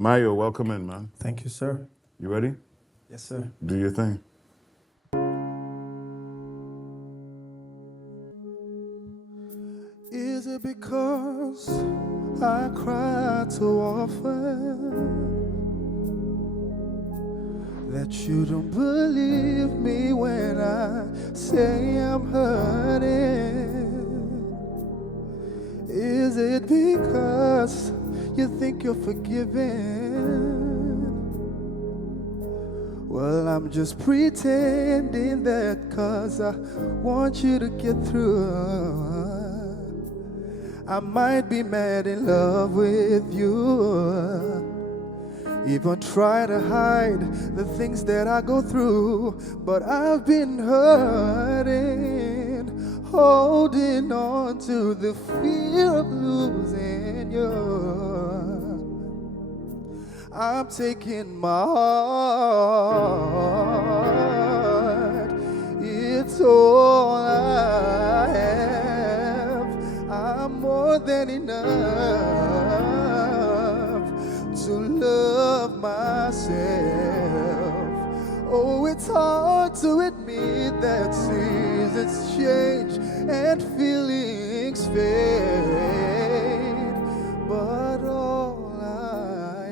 Maio, welcome in, man. Thank you, sir. You ready? Yes, sir. Do your thing. Is it because I cry too often that you don't believe me when I say I'm hurting? Is it because you think you're forgiven? Well, I'm just pretending that 'cause I want you to get through. I might be mad in love with you, even try to hide the things that I go through, but I've been hurting, holding on to the fear of losing you. I'm taking my heart, it's all I have. I'm more than enough to love myself. Oh, it's hard to admit that seasons change and feelings fade, but all I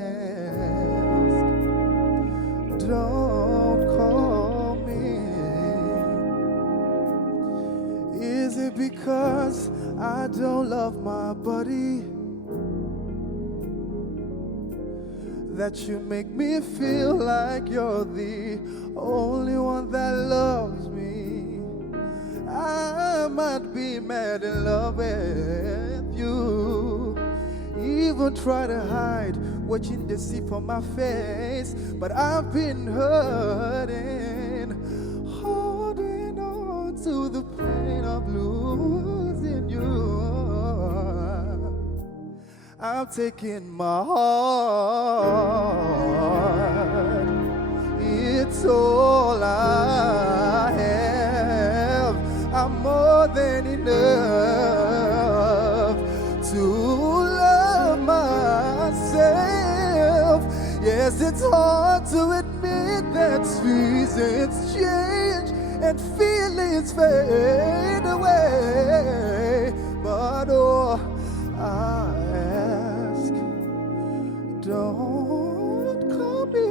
ask, don't call me. Is it because I don't love my body that you make me feel like you're the only one that loves me? I might be mad in love with you, even try to hide watching the sea from my face, but I've been hurting, holding on to the pain of losing you. I'm taking my heart, it's all I have. I'm more than enough to love myself. Yes, it's hard to admit that seasons change and feelings fade away, but oh, I ask, don't call me.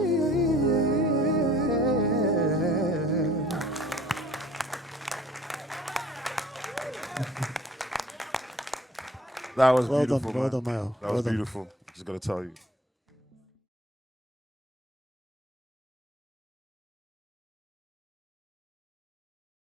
That was Well beautiful, done, man. Maio. That was beautiful. Just gonna tell you.